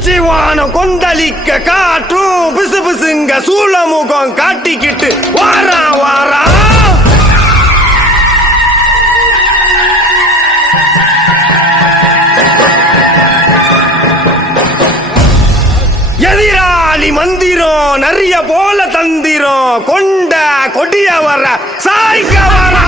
உச்சிவானம் கொந்தளிக்க காற்றும் பிசு பிசுங்க சூளமுகம் காட்டிக்கிட்டு வாரா வாரா. எதிராளி மந்திரம் நிறைய போல தந்திரம் கொண்ட கொடிய வர சாய்க்க வர.